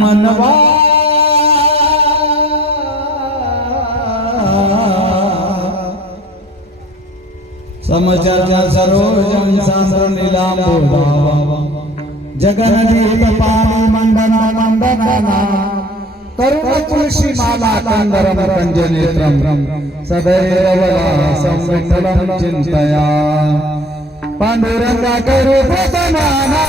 मनवा समचर्चा सरोजम सांद्र नीलांबुधा जगनदीप पानी मंडना मंडना तरुण तुलसी माला कंदरम कंजनेत्रम सदैव संविठलम चिंतया पांडुरंगा करू प्रतमाना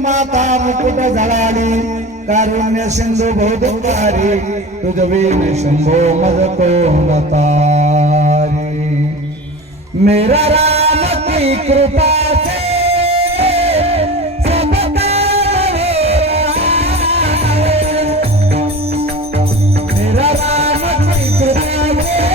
माता मुकुट झळाली कारुण्य सिंधू बहुदुःखारी तुझवीन शंभो मज कोमतारी मेरा राम की कृपा से मेरा राम की कृपा से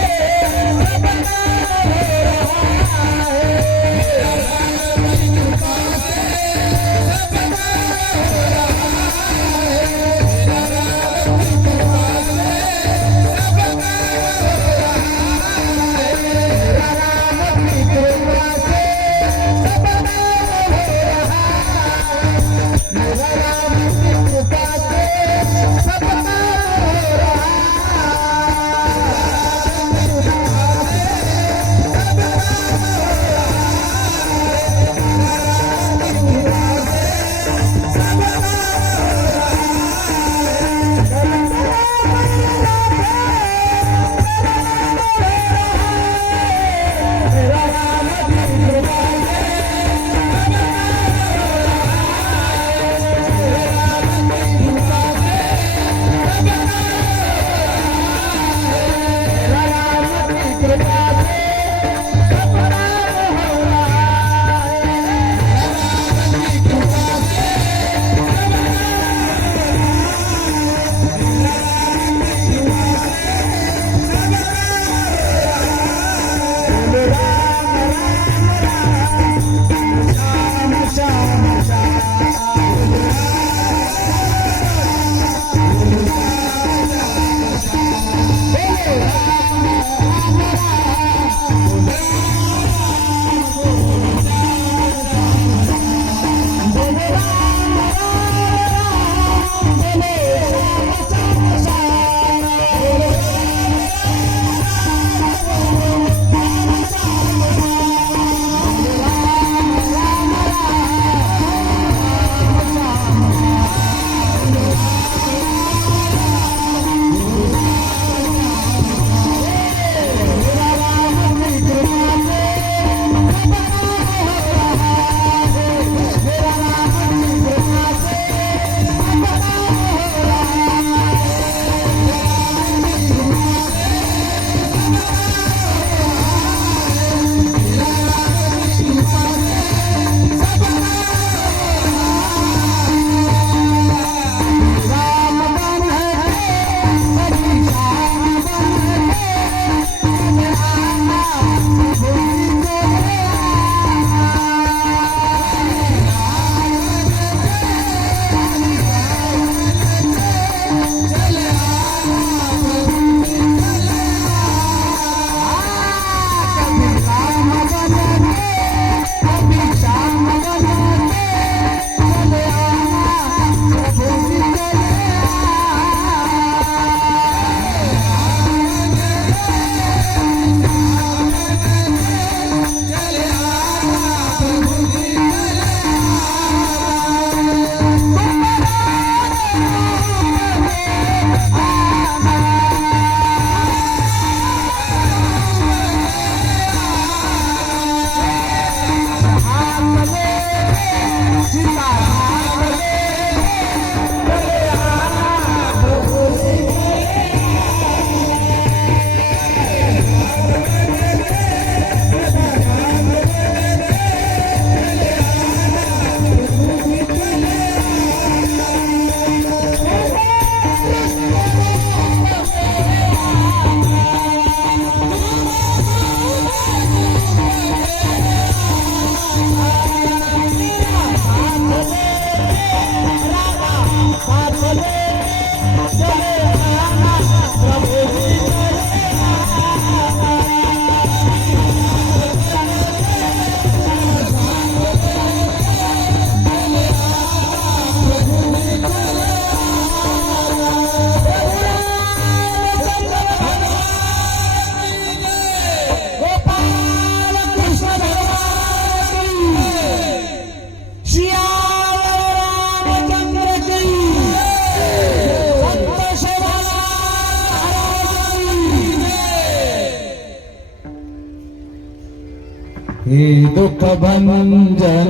हे दुःख भंजन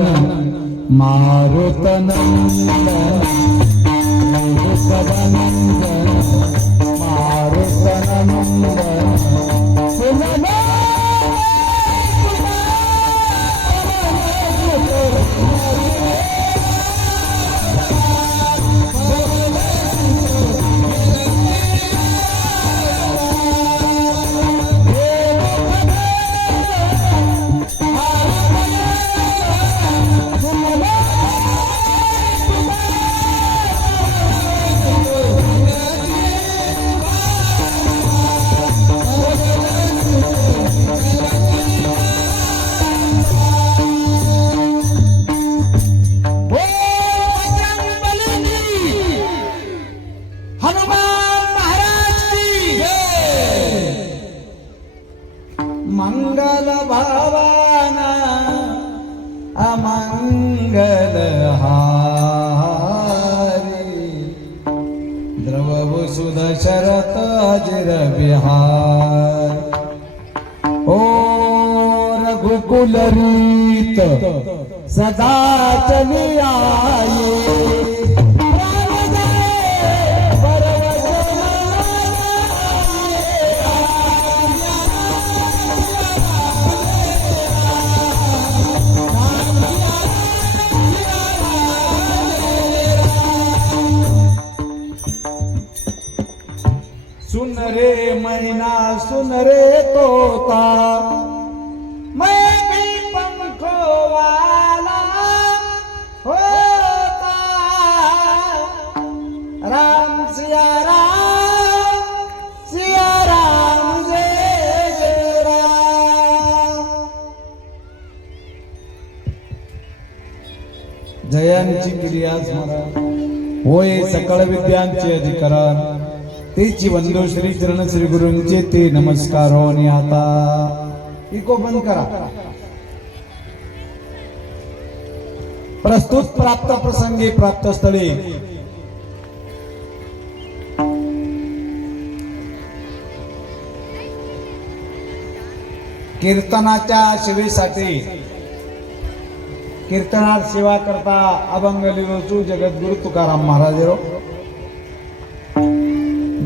मारुतनंदन, दुःख भंजन मारुतनंदन, मंगल भावाना अमंगल हारी, द्रव सुध शरत अजिर विहार, ओ रघुकुल रीत सदा चली आये, सुन रे मैना सुन रे तोता, मैं भी पंखों वाला होता, राम सिया राम जय जय राम। जयांची क्रिया स्मरण होय सकळ विद्यांचे अधिकरण, तेची वंदो श्री चरण श्री गुरूंचे ते नमस्कार. आणि आता इको बंद करा. प्रस्तुत प्राप्त प्रसंगी प्राप्त स्थळी कीर्तनाच्या सेवेसाठी कीर्तनात सेवा करता अभंग लिरोचू जगद्गुरु तुकाराम महाराज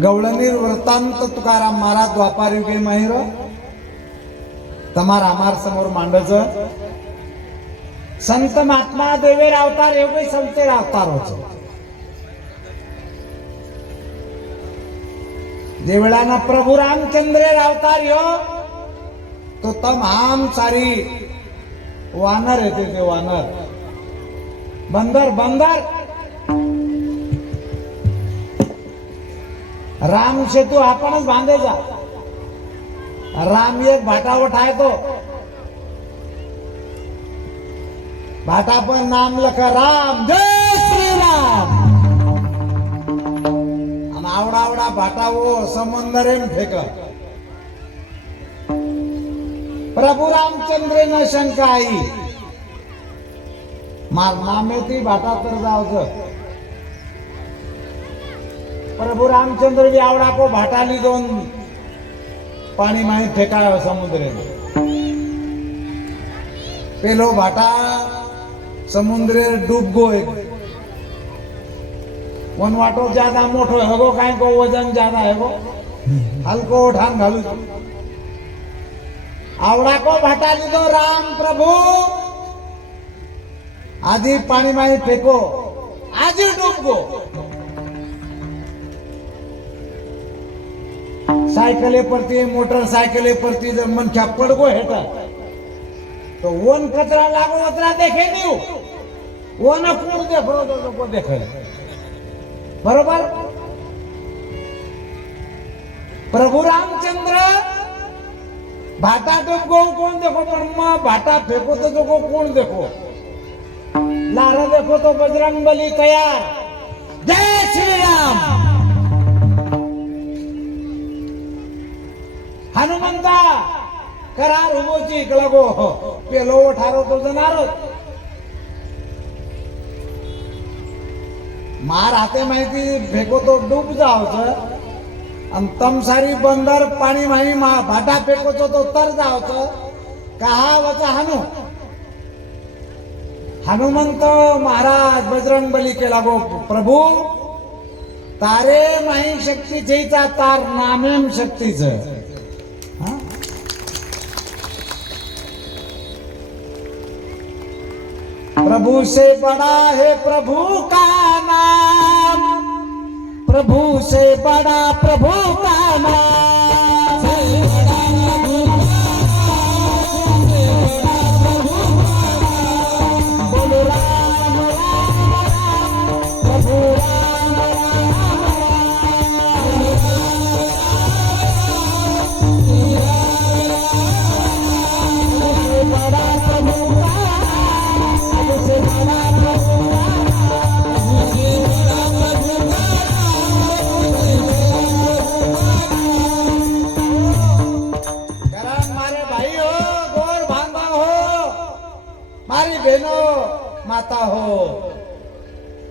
गवळणीर वृत्तांत तुकाराम महाराज द्वापार युगे महिर तमार आमार समोर मांडच संत महात्मा देवेर अवतार एवढे संतेर अवतार होच. देवळाना प्रभू रामचंद्रेर अवतार यो तो तमाम सारी वानर येते ते वानर बंदर बंदर राम सेतू आपणच बांधायचा. राम एक भाटावर ठायतो भाटा पण नाम लखा राम जय श्रीराम आणि आवडा आवडा भाटावो समंदरेन फेक. प्रभू रामचंद्र न शंका आई मार नामे ती भाटा तर जावचं. प्रभु रामचंद्र भी आवड़ा को भाटा ली दोन पानी माही फेंकायो समुद्र पेलो भाटा समुद्र डूब गो. वन वाटो ज्यादा मोटो है गो काई को वजन ज्यादा है गो हल्को उठान घालू. आवड़ा को भाटा ली दो राम प्रभु आधी पानी माही फेंको आधी डूब गो. सायकले परती मोटरसायकले परती जर मनख्या पडगो हेटा तो वन कचरा लागो उतरा देखे नहीं वन कूड़ देखो तो देखे बरोबर. प्रभु रामचंद्र भाटा डुबको कौन देखो, पर माँ भाटा फेंको तो कौन देखो, लारा देखो तो बजरंग बली तैयार. जय श्री राम. हनुमंता करार उभोची लगो पेलो ठारो तो जनारो मार हाते माहिती फेको तो डूब जावचं आणि तमसारी बंदर पाणी माही भाटा फेको तो तर जावचं. कहा वचा हनुमंत महाराज बजरंग बली के लागो प्रभु तारे माही शक्ती जैचा तार नामेम शक्तीच. प्रभु से बड़ा है प्रभु का नाम, प्रभु से बड़ा प्रभु का नाम. बोलो राम राम राम, प्रभु राम राम राम. बड़ा प्रभु का माता हो,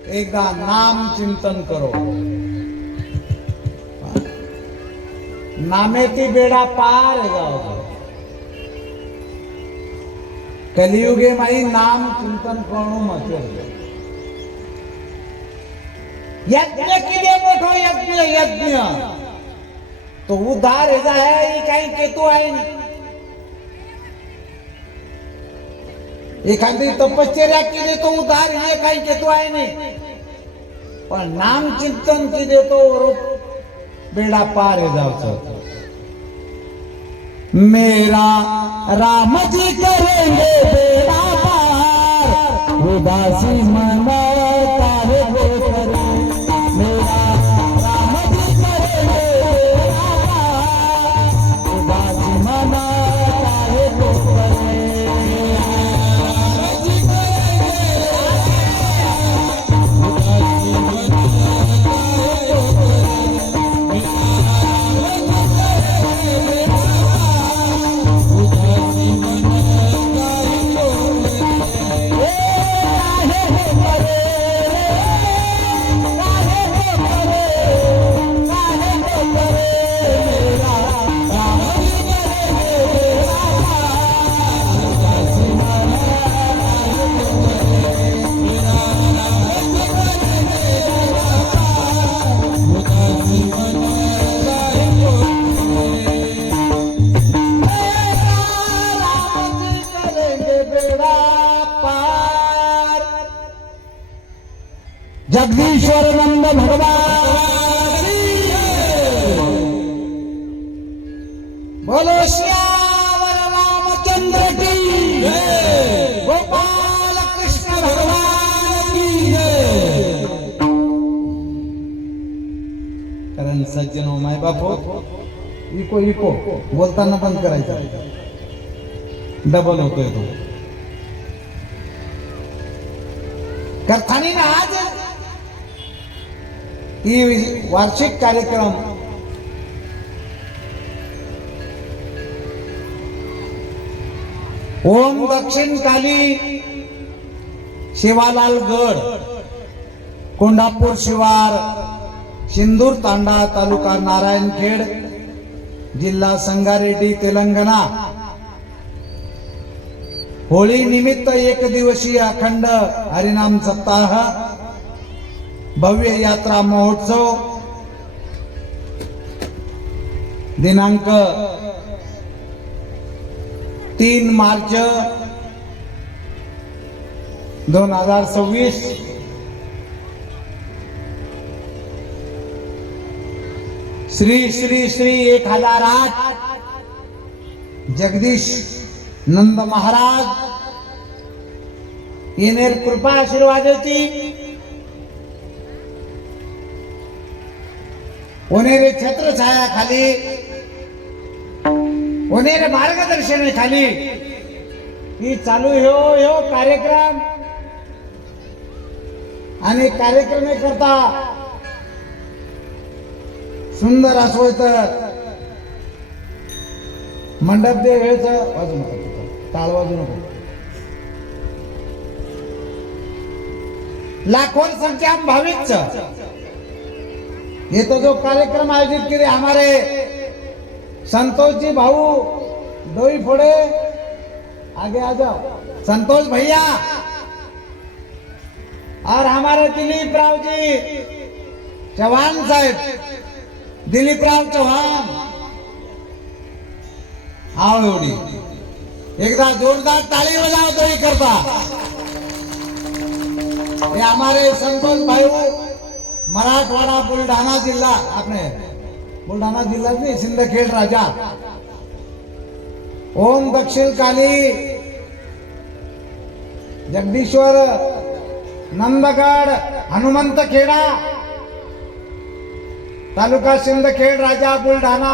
एकदा नाम चिंतन करो. नामेती बेड़ा पार जाओ. कलियुगे माई नाम चिंतन करणं महत्वाचं. यज्ञ किती मोठो यज्ञ तो उद्धार हेजा आहे काही केतू आहे. एखादी तपश्चर्या केली तो उद्धार हे काही केतू आहे नाही, पण नाम चिंतन केले तो बेड़ा पार हे जावचं. मेरा राम जी करेंगे बेड़ा पार, उदासी मन काहे को करे. मेरा राम जी करेंगे बेड़ा पार, उदासी मन काहे को करे. जगदीश्वर नंद भगवान बोलो. श्यावर रामचंद्र की जय, गोपाल कृष्ण भगवान की जय. कारण सज्जनो माय बापो इको बोलताना बंद करायचा, डबल होतोय तो. करतानी ना आज ही वार्षिक कार्यक्रम ओम दक्षिण काली शिवालाल गड कोंडापूर शिवार सिंदूर तांडा तालुका नारायणखेड जिल्हा संगारेड्डी तेलंगणा होळी निमित्त एक दिवसीय अखंड हरिनाम सप्ताह भव्य यात्रा महोत्सव दिनांक 3 मार्च 2026 श्री श्री श्री 1008 जगदीश नंद महाराज येनेर कृपा आशीर्वादाची ओनेरे छत्रछाया खाली, ओनेरे मार्गदर्शन खाली ही चालू ह्यो कार्यक्रम. आणि कार्यक्रम करता सुंदर असो मंडप दे वेळचं वाजू नको, टाळ वाजू नको. लाखों संख्या में भाविक ये तो जो कार्यक्रम आयोजित किए हमारे संतोष जी भाऊ दोई फोड़े, आगे आ जाओ संतोष भैया, और हमारे दिलीप राव जी चौहान साहब, दिलीप राव चौहान आओ एवढी एकदा जोरदार ताली बजाओ तो ही करता. ये हमारे संतोष भाई मराठवाड़ा बुलढाणा जिल्हा, आपने बुलढाणा जिल्हा नहीं सिंदखेड राजा, ओम दक्षिण काली जगदीश्वर नंदगड हनुमंत खेड़ा तालुका सिंदखेड राजा बुलढाणा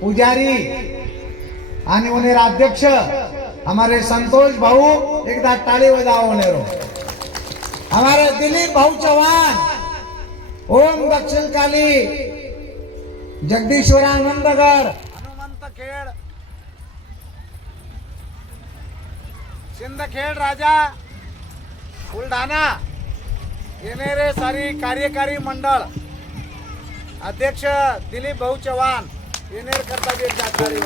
पुजारी आणि उन्हें अध्यक्ष हमारे संतोष भाऊ, एकदा ताली बजाओ उन्हें. हमारे दिलीप भाऊ चौहान, ओम दक्षिण काली जगदीश्वरानंदगड हनुमंत खेड सिंदखेड राजा बुलढाणा येणारे सारी कार्यकारी मंडळ अध्यक्ष दिलीप भाऊ चौहान येणार करता ताली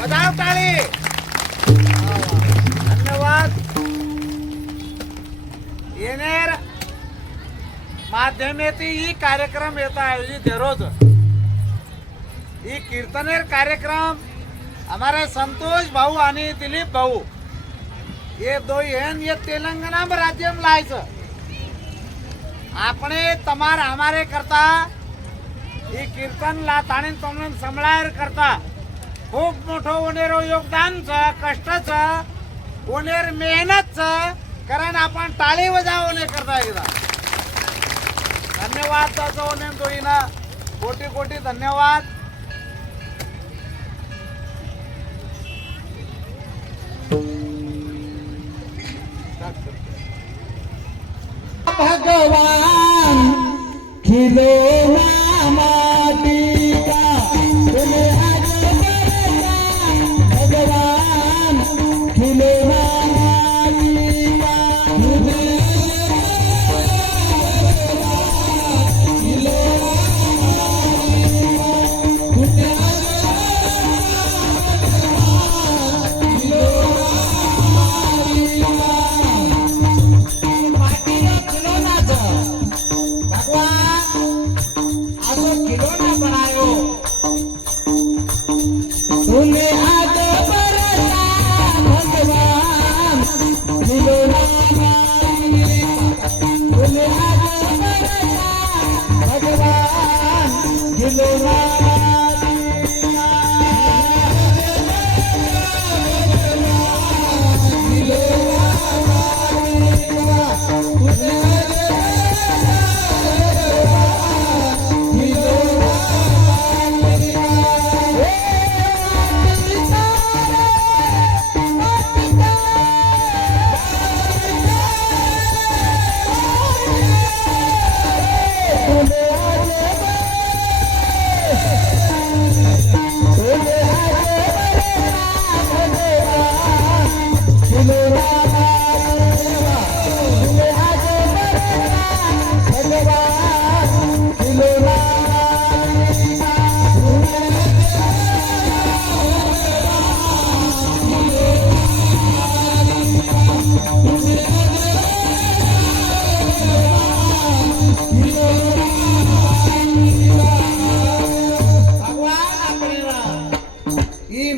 बजाव ताली. धन्यवाद. येणार माध्यमेती ही कार्यक्रम येता आयोजित रोज ही कीर्तनेर कार्यक्रम हमारे संतोष भाऊ आणि दिलीप भाऊ ये दो ये तेलंगाना में राज्य में लायच आपने तमार हमारे करता ही कीर्तन ला ताणी तमन संभाळायर करता खूप मोठो ओनेरो योगदान कष्ट ओनेर मेहनत कारण आपण टाळी बजावणे करता एकदा. धन्यवाद त्याचं ओनेम दोईना कोटी कोटी धन्यवाद. भगवान खिलौना माटी का तुम्हें आज भगवान खिलौना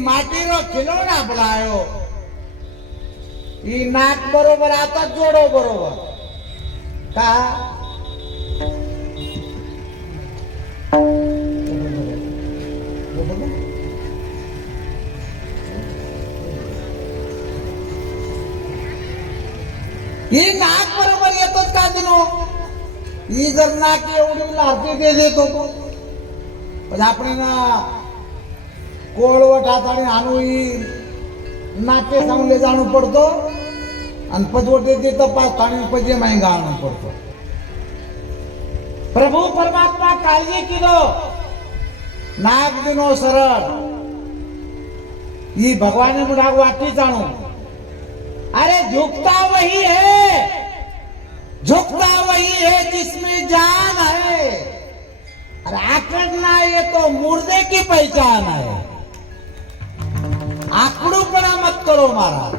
माटी का खिलौना बोलायो ई नाक बरोबर आता जोडो बरोबर का ही नाक बरोबर येतच का दिनो ही जर नाक एवढी लारती दे देतो म्हणजे आपण ना कोळवट हाताने आणू नाट्य सांगले जाणू पडतो आणि पदवटे ते तपास आणि पजे महंगा आणू पडतो. प्रभु परमात्मा काळजी किलो नाग दिनो सरळ ही भगवान मुढाग वाकी जाणू. अरे झुकता वही है, झुकता वही है जिसमें जान है. अरे आकड़ना ये तो मुर्दे की पहचान है. आकडूपणा मत करो महाराज.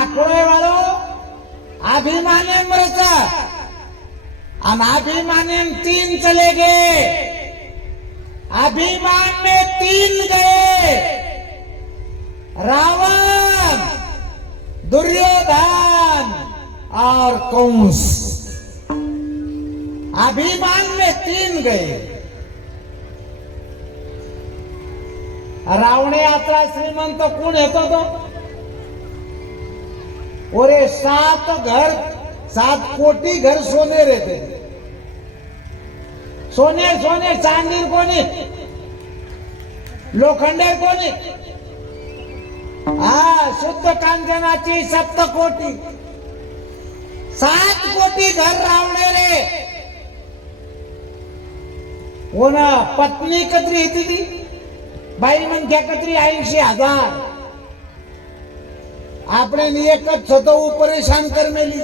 आकड़े वालो अभिमानी मरचा और अभिमानी 3 चले गए. अभिमान में 3 गए. रावण, दुर्योधन और कंस. अभिमान में 3 गए. रावणे यात्रा श्रीमंत कोण येतो तो? और 7 कोटी घर सोने रहते. सोने सोने चांदी कोणी, लोखंडे कोणी. शुद्ध कांचनाची 7 कोटी, 7 कोटी घर रावणे रे. हो ना. पत्नी कतरी येते ती बाई म्हणत्या कतरी 80,000. આપણે એક જ છતો પરેશાન કરમેલી.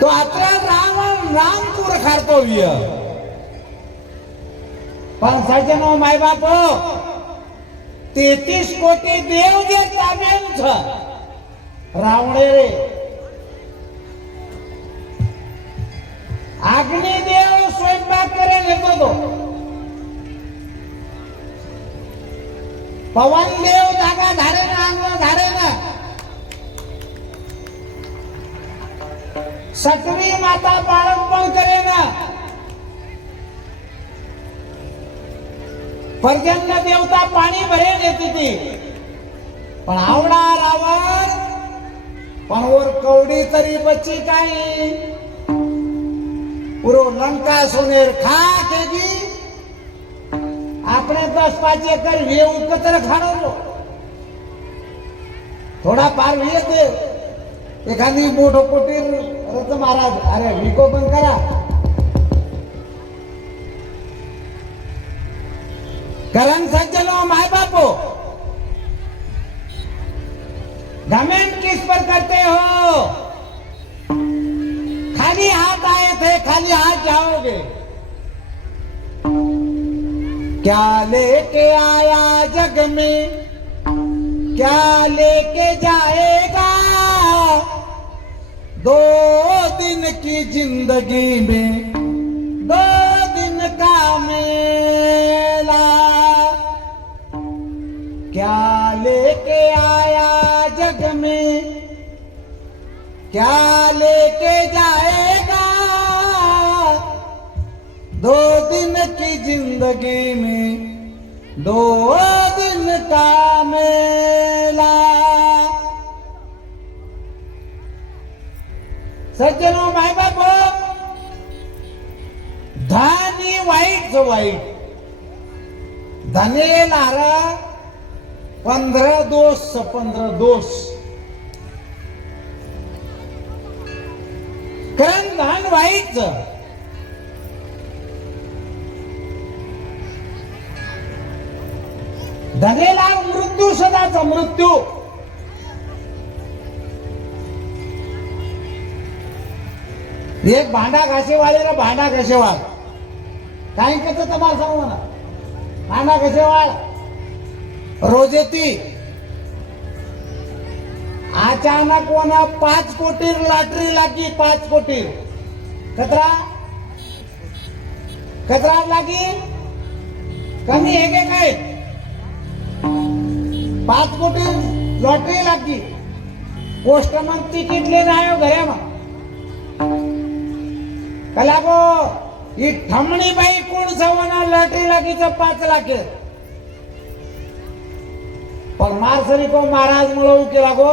तो आता रामपूर खातो पण सज्जनो माय बापो 33 कोटी देव जे ताब्यान छ रावणे रे. अग्निदेव स्वयंपाक करे येतो तो. पवन देव जागा धारे ना अंग धारे ना. सटवी माता बाळंपण करे ना. पर्जन्य देवता पाणी भरे देती ती. पण आवडा रावण पण वर कवडी तरी बची काही. पुरो लंका सोनेर खा केगी. આપણે 10-5 एकर वेव कतर खाणो. थोडा पार येते. एखादी मोठो कोटीर रथ महाराज अरे विको बंद करा. करण सज्जनों माय बापो घमंड किस पर करते हो? खाली हाथ आए थे खाली हाथ जाओगे. क्या लेके आया जग में क्या लेके जाएगा? 2 दिन की जिंदगी में 2 दिन का मेला. क्या लेके आया जग में क्या लेके जाएगा? 2 दिन की जिंदगी में 2 दिन का मेला. सज्जनों माय बापो धानी वाईट जो वाईट धने नारा 15 दोष. कारण धान वाईट धनेला मृत्यू सदाचा मृत्यू. एक भांडा घासेवाले रे भांडा घासेवाल काही कसं तुम्हाला सांगू ना. भांडा घासेवाल रोज येती. अचानक कोणा 5 कोटी लॉटरी लागी. 5 कोटी कतरा कतरा लागी कमी आहे काय? 5 कोटी लॉटरी लागी. पोस्टमन तिकीट लेने आयो घरे में. कलागो ही ठमणी बाई कोण सवना लाटी लागीचं 5 लाख पण मारसरी को महाराज मिळवू केला गो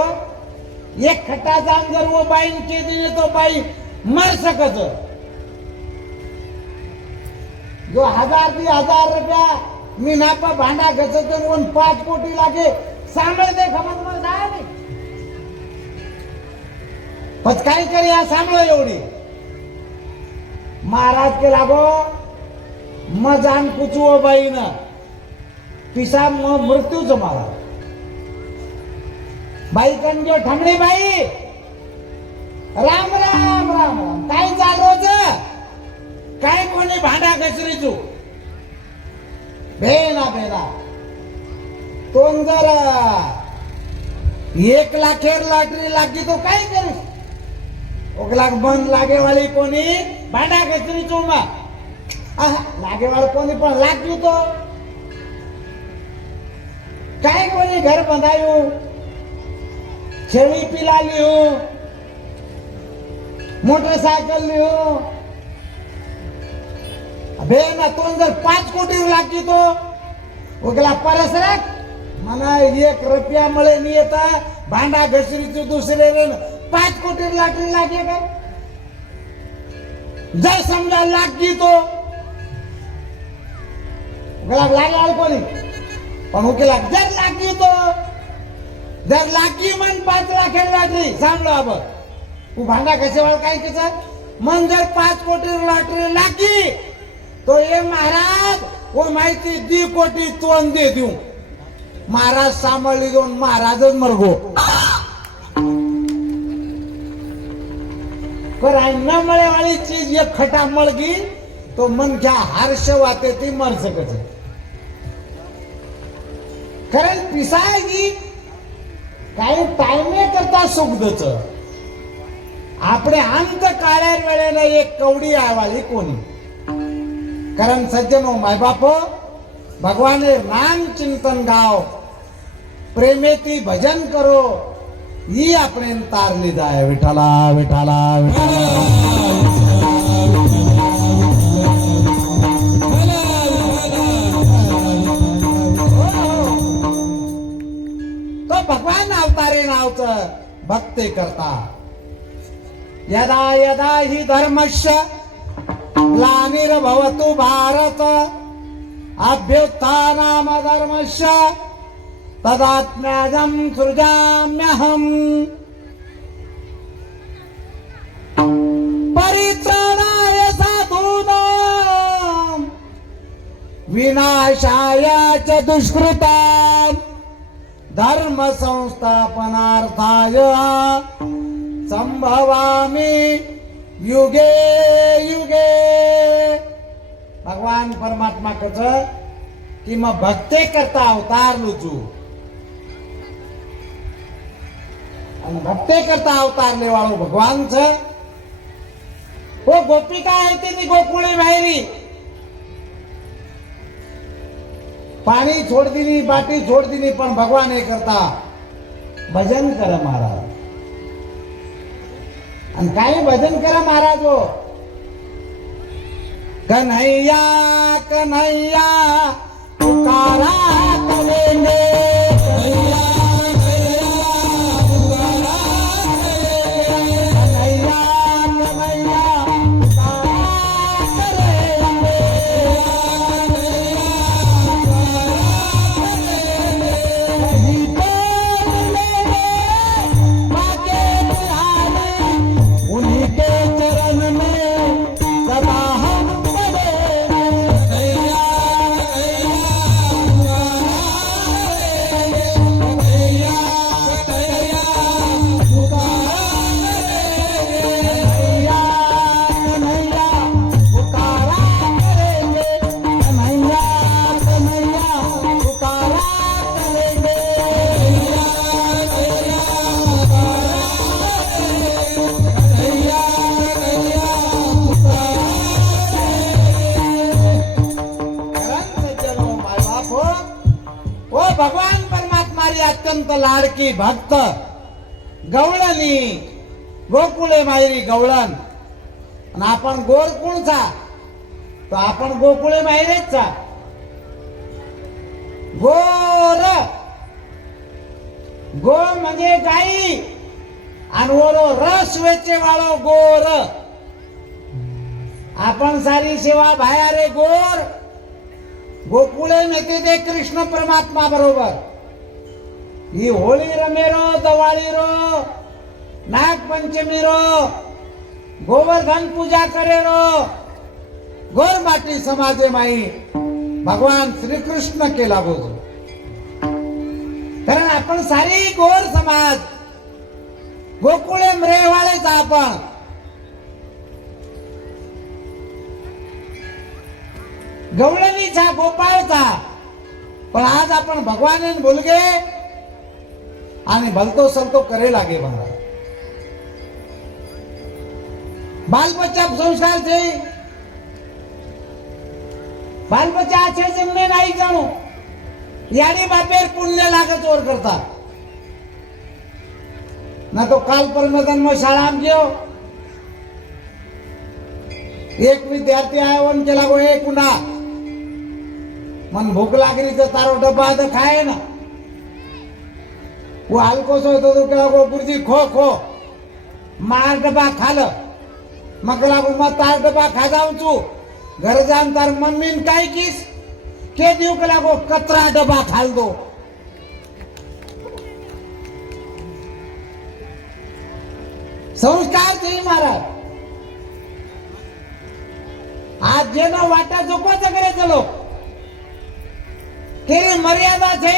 एक खट्टा जाम जर वो बाईन के दिने तो बाई मर सकत जो 1000 रुपया मी नापा भांडा घसत 5 कोटी लागे सांभळ दे खमत मर जाय नाही पच काय करी या सांभळ एवढी महाराज के लागो म जान कुचवो बाईन पिसा मृत्यूच मला बाई कंजो ठमणी बाई राम राम राम राम काय चाल रोज काय कोणी भांडा घसरीचू भेना भेना तोन जर 1 लाखेर लॉटरी लागी तो काय करे 1 लाख बंद लागे वाली कोणी भांडा घसरीचू लागे वाला कोणी पण लागू तो काय कोणी घर बंधायू छेड़ी पिला लियो मोटरसाइकिल लियो अबे ना तो जर 5 कोटी लागी तो ओकला परस रख मना 1 रुपया मळे नहीं येता भांडा घसरीचू दुसरे रे 5 कोटी लॉटरी लागे का जर समजा लागी तो ओकला लागे वाल कोणी पण ओकला जर लागी तो जर लागी मन 5 लाख लॉटरी सांगलो अब तू भांडा कशावाळ काय त्याचं मन जर 5 कोटी लॉटरी लागी तो ये महाराज वो माहिती 2 कोटी तोंड दे देऊ महाराज सांभाळली जाऊन महाराजच मरगो पर न मळे वाली चीज एक खटा मळगी तो मन क्या हर्ष वाते ती मर सकत कारण पिसायगी काही टाइमे करता सुखदच આપણે અંત કાળે વેળેને એક કવડી આવાલી કોની કારણ સજ્જનો માય બાપો ભગવાને નામ ચિંતન ગાઓ પ્રેમેથી ભજન કરો ઈ આપણે તાર લીધા હે વિઠાલા વિઠાલા तो भगवान अवतारे नावच भक्ती करता यदा यदा हि धर्मस्य ग्लानिर्भवतु भारत अभ्युत्थानम धर्मस्य तदात्म्यहं सृजाम्यहम् परित्राणाय साधूनां विनाशाय च दुष्कृताम् धर्म संस्थापनार्थाय संभवामि युगे युगे भगवान परमात्मा कच कि मैं भक्ति करता अवतार लू छू भक्ति करता अवतार ले वालों भगवान छे वो गोपिका है ती गोकुळे बाहेरी पानी छोड़ दीनी बाटी छोड़ दीनी पण भगवान ये करता भजन कर महाराज आणि काय भजन करा महाराज हो कन्हैया कन्हैया पुकारा करेंगे कन्हैया कन्हैया कन्हैया पुकारा करेंगे कहीं तो मिलेंगे बाके बिहारी उन्हीं के चरण में सदा हम भगवान परमात्मा अत्यंत लाडकी भक्त गवळणी गोकुळे मायरी गवळण आणि आपण गोर कोणचा, तर आपण गोकुळे माहिरेचा गोर. गो म्हणजे गाई आणि ओरो रस वेचे वाळो गोर. आपण सारी सेवा भाया रे गोर. गोकुळे नेते ते कृष्ण परमात्मा बरोबर. ही होळी रमेरो, दिवाळी रो, नागपंचमी रो, गोवर्धन पूजा करे रो, गोर माटी समाजे माई भगवान श्री कृष्ण केला बोल. कारण आपण सारी गोर समाज गोकुळे मरेवाळेच आपण. गवळणीचा गोपाळचा. पण आज आपण भगवान बोलगे आणि भलतो सलतो करे लागे बघा. बाल बच्चा संस्कार છે. बाल बच्चा अच्छे जन्मे नाही जाणू यानी बापेर पुण्य लागत ओर करता ना. तो काल परम जन्म शाळा गयो. एक विद्यार्थी आयो आणि केला गो एक कुंडा मन भूक लागली तर तारो डब्बा तर खाए ना. वो हलको सो तो केला गो गुरुजी खो खो मार डब्बा खाल. मग लागू मग तार डब्बा खा जाऊन तू घर जाऊन तार मम्मीन काय किस के देऊ के लागो कचरा डब्बा खाल दो. संस्कार છે महाराज. आज जेनो वाटा जोको करे चलो केरी मर्यादा છે.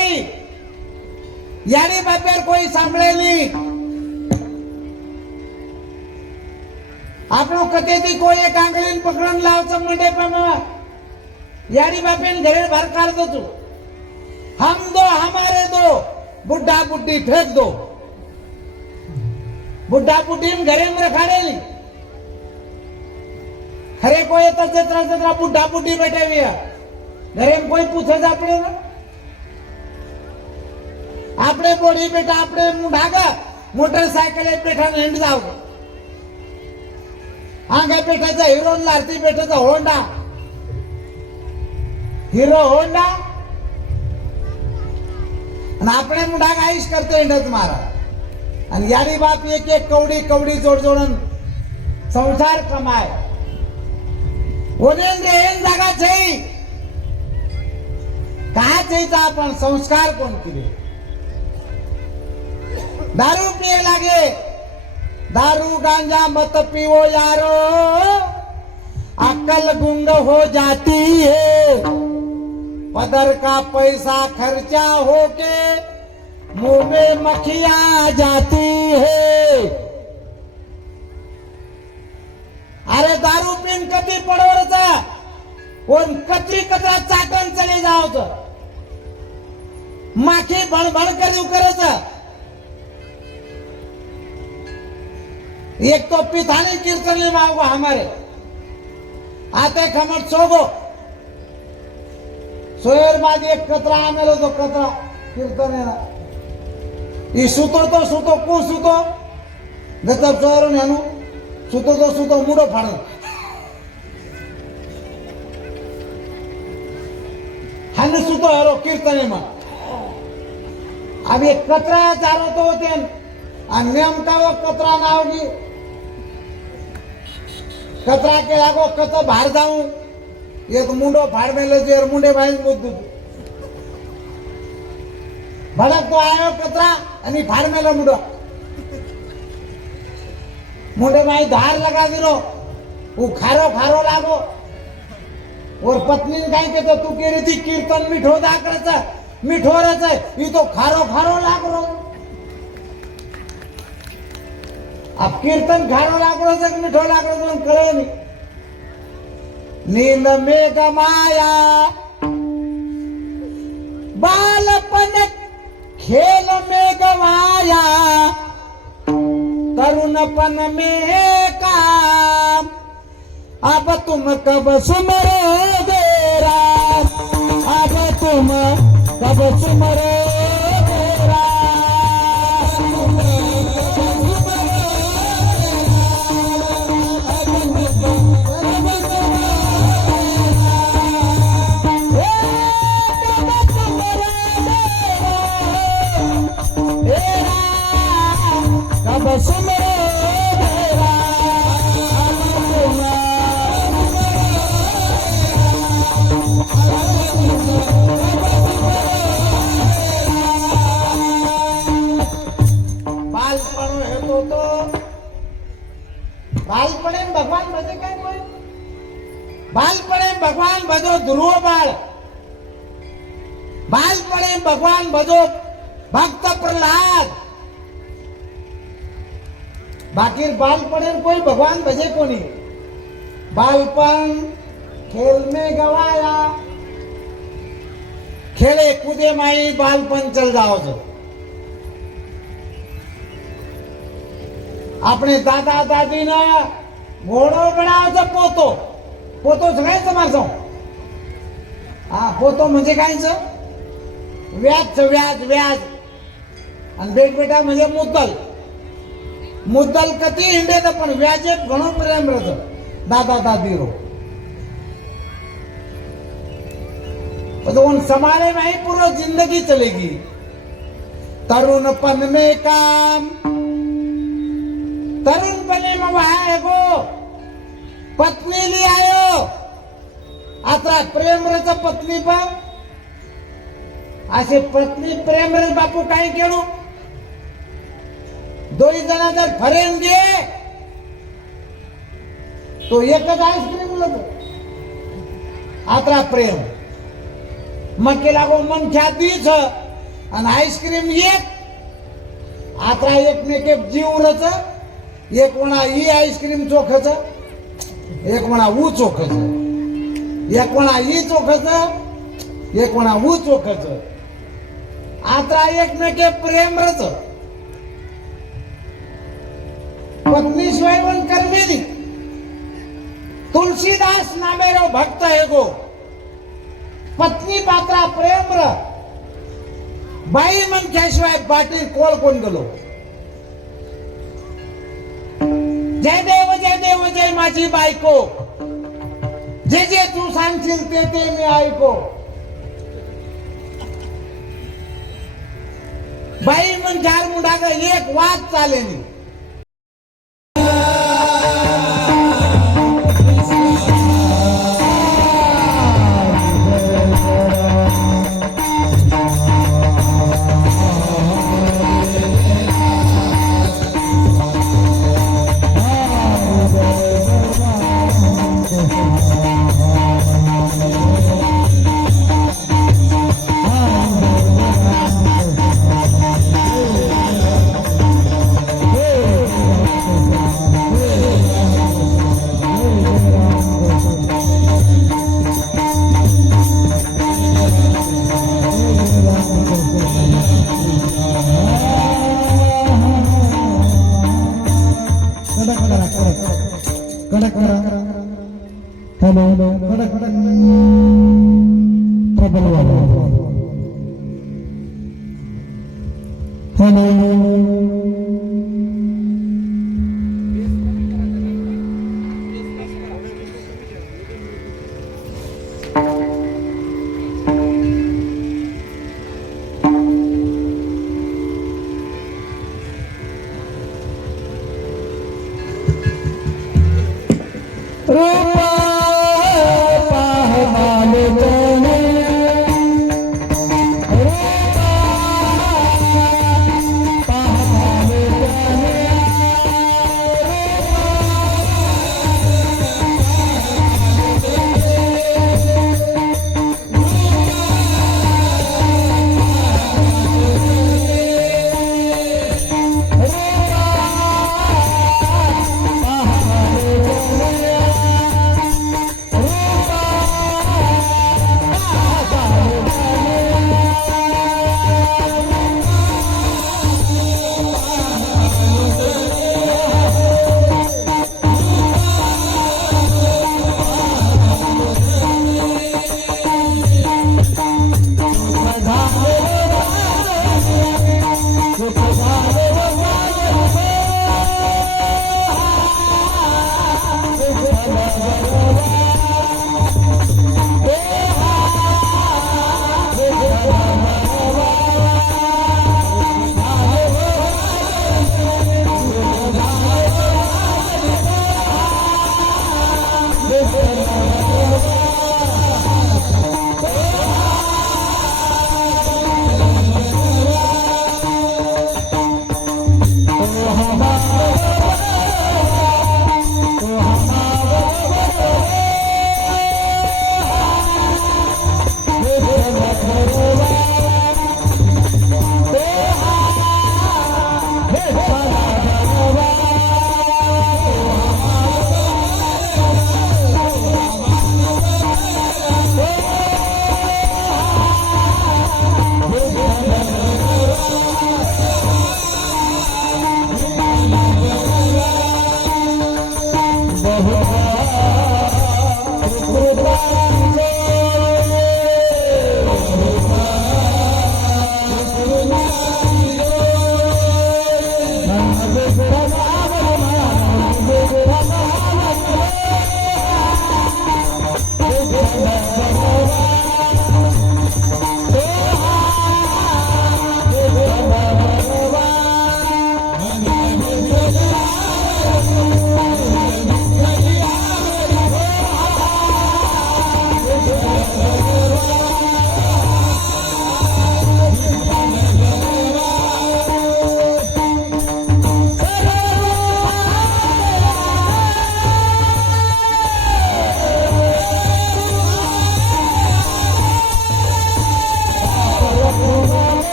यानी बापेर कोई सांभळे नहीं. આપણો કતેથી કોઈ એક આંગળીને પકડન લાવતો મંડપમાં यानी बापेन घरे बाहर काढ दो तू. हम दो हमारे दो बुड्ढा बुड्ढी फेंक दो. बुड्ढा बुड्ढी घरे में रखाड़ेली. खरे कोई तो जतरा जतरा बुड्ढा बुड्ढी बैठे हुए घरे में कोई पूछे जा अपने ना. આપણે બોડી બેટા આપણે મુઢાગા मोटरसायकल બેઠા ને હેન્ડ જાવ. आगे पेटाचा हिरो लारती पेटाचा होंडा. हिरो होंडा आणि આપણે मुढा आयुष करते हिंडत मारा. आणि यारी बाप एक एक कवडी कवडी जोड जोडून संसार कमाय. ओनेन रेन जागा છે. का છે तर आपण संस्कार कोण केले. दारू पिए लागे. दारू गांजा मत पियो यारो अक्ल गुंग हो जाती है. पदर का पैसा खर्चा होके मुंह में मक्खियां आ जाती है. अरे दारू पीन कधी पडवरचा कोण कचरी कचरा चाटण चले जावत माखी भणभण करू करत. एक तो पिथानी कीर्तन में मांगो हमारे आते खमट सोगो सोयर बाद एक कतरा आमेलो तो कतरा कीर्तन है ना. ये सुतो तो सुतो को सुतो गतब चोर नेनु सुतो तो सुतो मुडो फाड़ हन सुतो हरो कीर्तन में. अब ये कतरा चारो तो होते अन्यम का वो कतरा ना होगी. कतरा के लागो कत बाहर जाऊं एक मुंडो फाड़ में ले और मुंडे भाई मुद्दू भड़क तो आयो कतरा आणि फाड़ में लो मुंडो मुंडे भाई धार लगा दिलो वो खारो खारो लागो. और पत्नी ने कहीं कहते तू कह रही थी कीर्तन मिठो दाखरचा मिठो रचा ये तो खारो खारो लाग रो. अब कीर्तन खारो लाग रो से मिठो लाग रो तो करे नहीं. नींद में गमाया बालपन खेल में गवाया तरुणपन में काम. अब तुम कब सुमरोगे राम. अब तुम कब सुमरोगे राम. अब तुम बालपण हेतो तो बालपणे भगवान भजे काय कोई बालपणे भगवान भजो ध्रुव बाळ बालपणे भगवान भजो भक्त प्रहलाद बाकी बालपणे कोई भगवान भजे कोनी बालपन खेल में गवाया खेले कूदे माई बालपन चल जाओ છો આપણે દાદા દાદીને ઘોડો બનાવો છો પોતો પોતો છે काय તમારસો હા પોતો म्हणजे काय છે व्याज છે व्याज व्याज અને બેટ બેટા म्हणजे मुद्दल मुद्दल कती हिंडे तर पण व्याज घणो प्रेम रहतो दादा दादी रो तो उन संभाले में ही पूरा जिंदगी चलेगी तरुणपन में काम तरुणपणे में वहां गो पत्नी ली आयो आता प्रेम रच पत्नी पर असे पत्नी प्रेम रच बापू काय केलो दोन जना जर फरेन गे तो एकच आईस्क्रीम उलट आता प्रेम मग केला गो मन ख्यातीच आणि आईस्क्रीम एक आता एकमेके जीवरच एक म्हणा ही आईस्क्रीम चोखच एक म्हणा ऊ चोखच एक म्हणा ही चोखच एक म्हणा ऊ चोखच आता एकमेके प्रेम रच पत्नी शिवाय पण कर्मेली तुलसीदास नामेरो भक्त है गो पत्नी पात्रा प्रेम र बाई मन शिवाय पाटील कोळ कोण गेलो जय देव जय माझी बायको जे जे तू सांगशील ते ते मी ऐको बाई मन चार मुंडा का एक वाद चाले नाही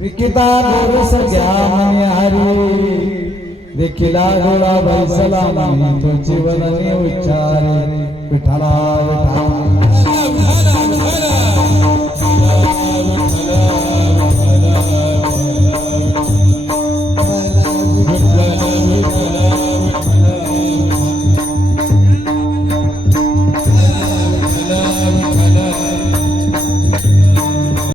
विकिता गोरस घ्या म्हणे हरी देखिला गोरा बैसला म्हणे तो जीवनाने उच्चारे विठ्ठला विठ्ठला